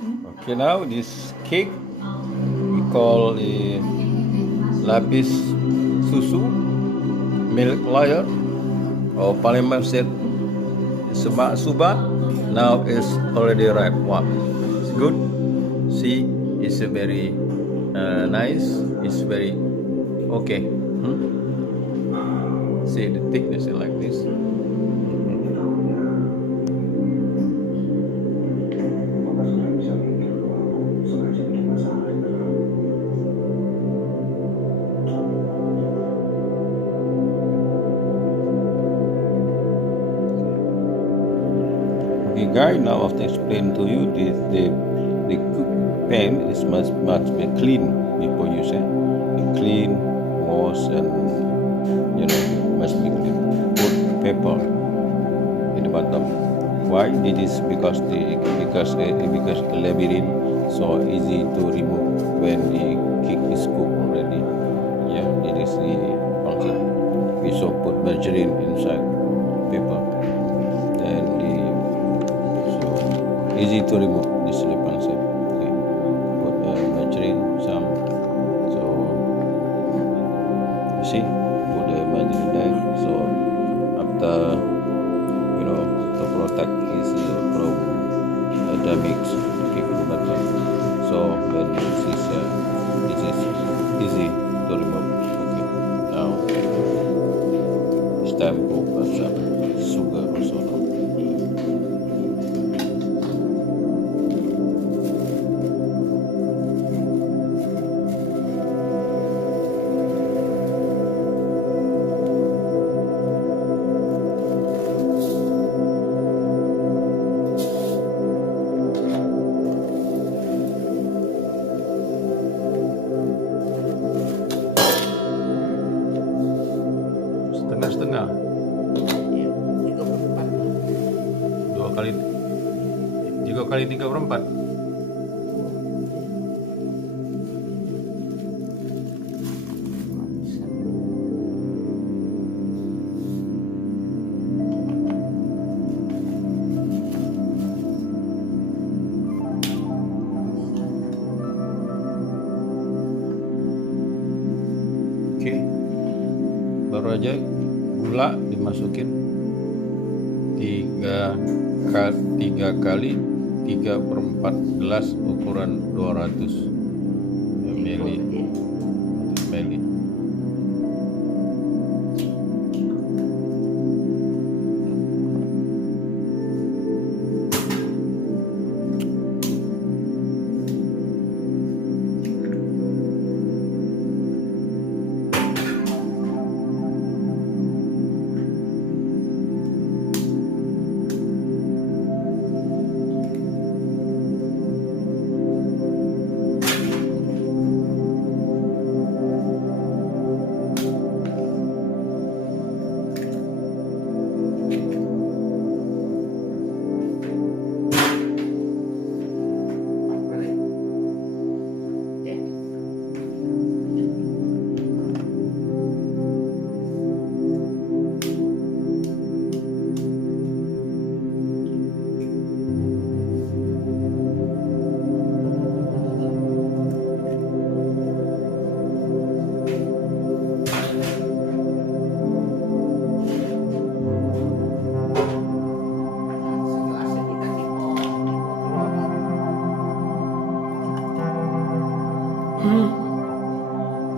Okay, now this cake we call the Lapis susu milk layer or Palembang.sdh Maksubah. Now it's already ripe. Wow, it's good. See, it's a very nice. It's very okay. See the thickness is like this. Okay, guys. Now after explain to you the cook pan is much be clean before use it. Be clean, wash, and must be clean. Put pepper in the bottom. Why? It is because because labyrinth, so easy to remove when the cake is cooked already. Yeah, it is the function. We so put margarine inside pepper, and so easy to remove this function. Okay, put margarine some. So you see, put the margarine there. So after to protect is from damage cake bottom. So when this is easy to remove. Okay, now it's time to put some sugar also now. Setengah-setengah, 3 kali 3/4. Oke, baru aja gula dimasukin 3 kali 3/4 gelas ukuran 200 ml.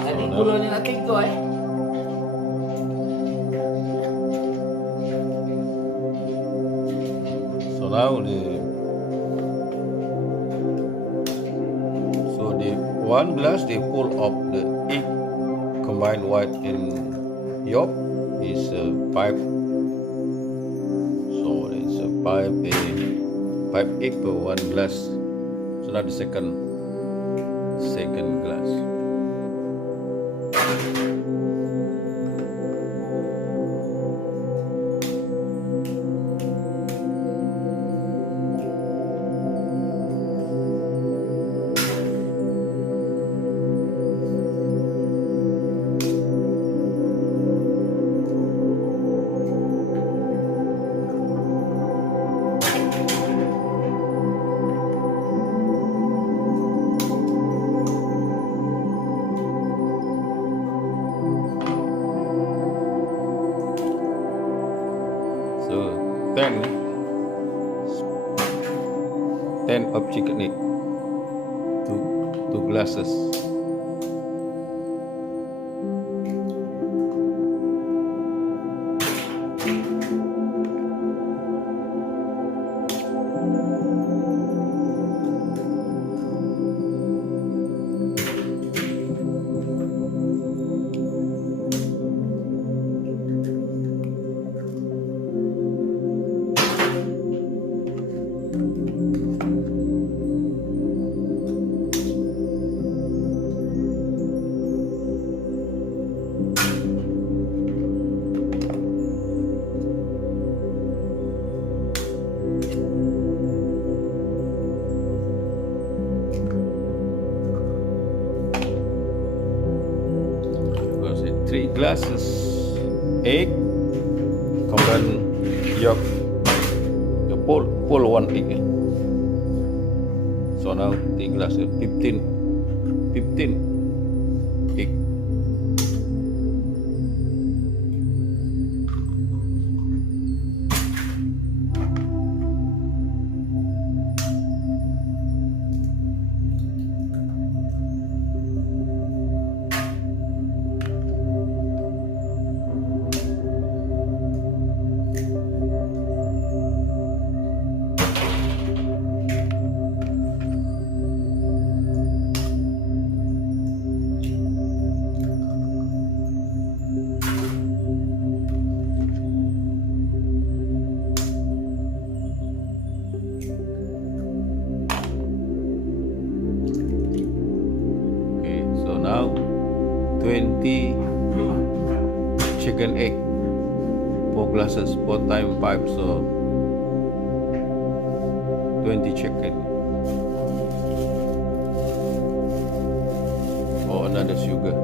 Tadi gulanya lagi go So now the one glass they full of the egg combined white and yolk is 5. So it's a 5 egg per 1 glass. So now the second glass. 10 of chicken egg, two glasses. Three glasses egg, kemudian yolk, the pull one egg. So now 3 glasses, 15 egg. Now 20 chicken egg, 4 glasses, 4 times 5, so 20 chicken. Or another sugar,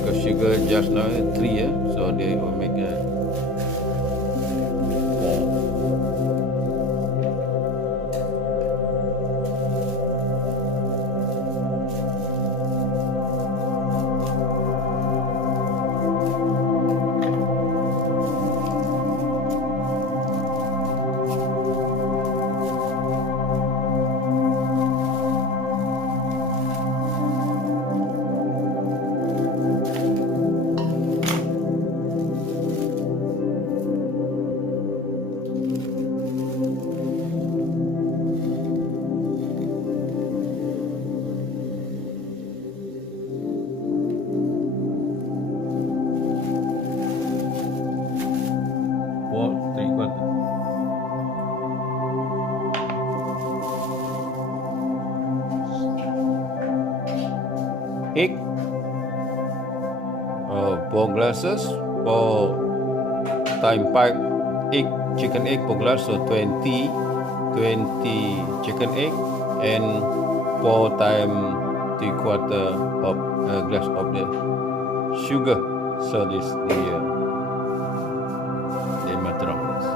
because sugar just now 3, so they will make a 4. Egg, 4 glasses, 4 times 5 egg, chicken egg, 4 glass, so 20 chicken egg, and 4 times 3/4 of glass of the sugar. So this the materials.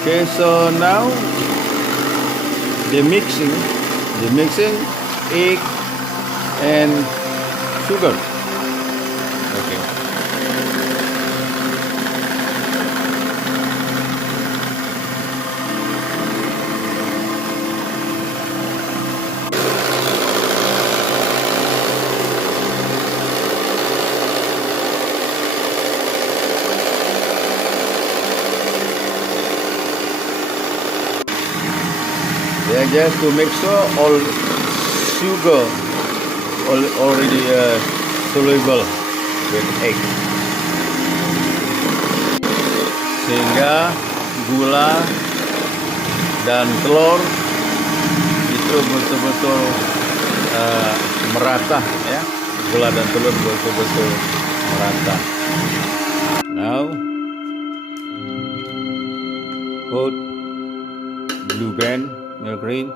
Okay, so now the mixing egg and sugar. Okay. Yeah, just to make sure all sugar already soluble with egg, sehingga gula dan telur itu betul-betul merata, ya, gula dan telur betul-betul merata. Now put blue band, milk green.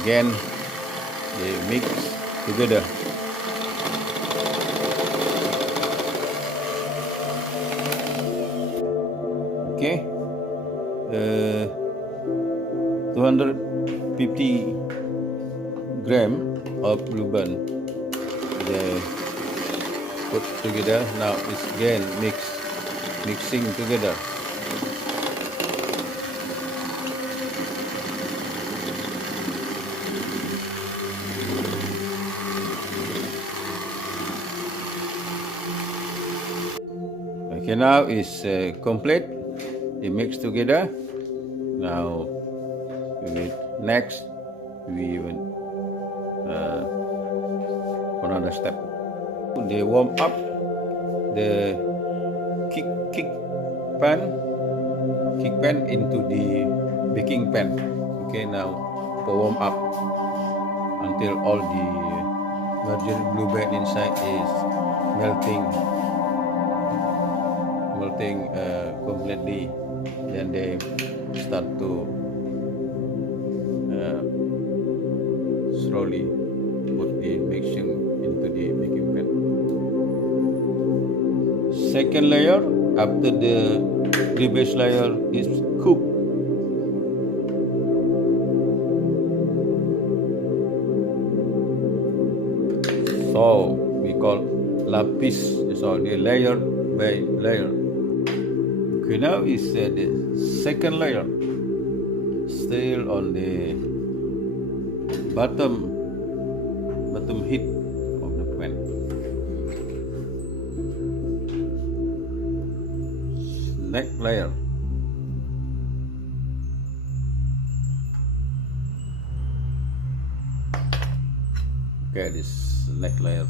again they mix together. Okay, 250 gram of blueban they put together. Now it's again mixing together. Okay, now it's complete. It mix together. Now next we will another step. They warm up the kick pan into the baking pan. Okay, now warm up until all the margarine blueberry inside is melting completely. Then they start to slowly put the mixing into the baking pan. Second layer, after the previous layer is cooked, so we call lapis. So the layer by layer. Okay, now is the second layer, still on the bottom heat of the pan. Next layer. Okay, this next layer.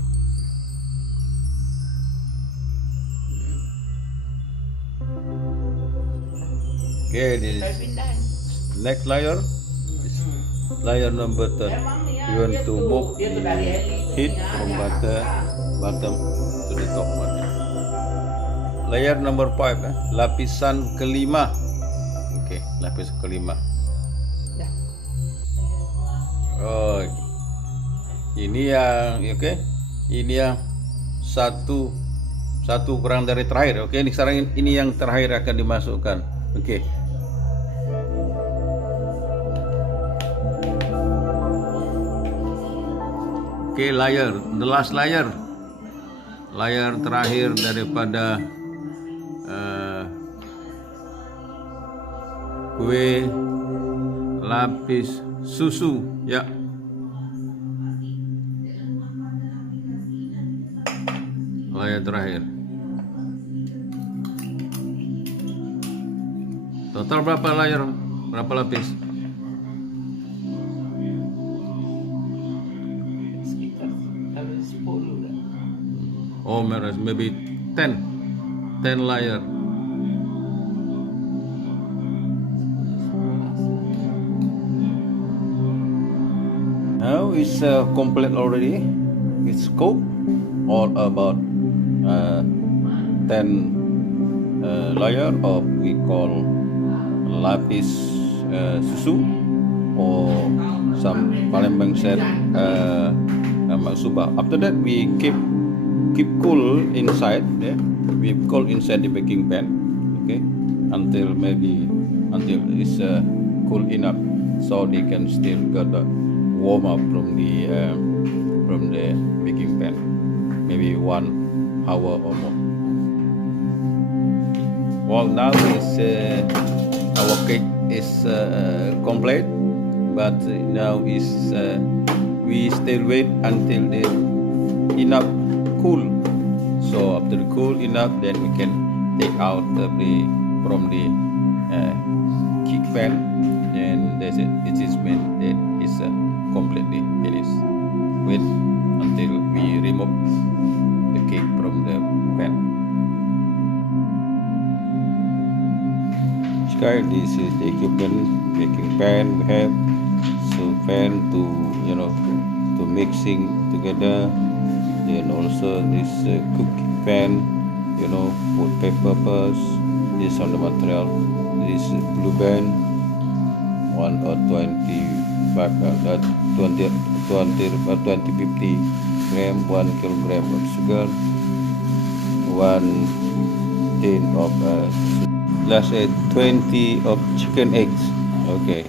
Okay, this next layer is layer number 3. You want to move the heat from bottom to the top one. Layer number 5, lapisan kelima. Okay, lapis kelima. Oh, ini yang ini yang satu kurang dari terakhir. Oke, ini sekarang ini yang terakhir akan dimasukkan. Oke. Oke, the last layer terakhir daripada kue lapis susu, ya. Layer terakhir. Total berapa layer? Berapa lapis? Oh, maybe 10 layer. Now it's complete already. It's cooked all about 10 layer of we call lapis susu, or some Palembang said Maksubah. After that we keep cool inside. We cool inside the baking pan. Okay, until it's cool enough, so they can still get warm up from the baking pan. Maybe 1 hour or more. Well, now our cake is complete, but now we still wait until the enough cool. So after the cool enough, then we can take out from the cake pan, and that's it. It is meant that it's completely finished. Wait until we remove the cake from the pan. Okay, this is the equipment, baking pan we have. So pan to mixing together. Then also this cooking pan, put peppers. This on the material. This blue band 1 or 20 butter, that 20 gram, 1 kilogram of sugar, 1 tin of let's say 20 of chicken eggs. Okay.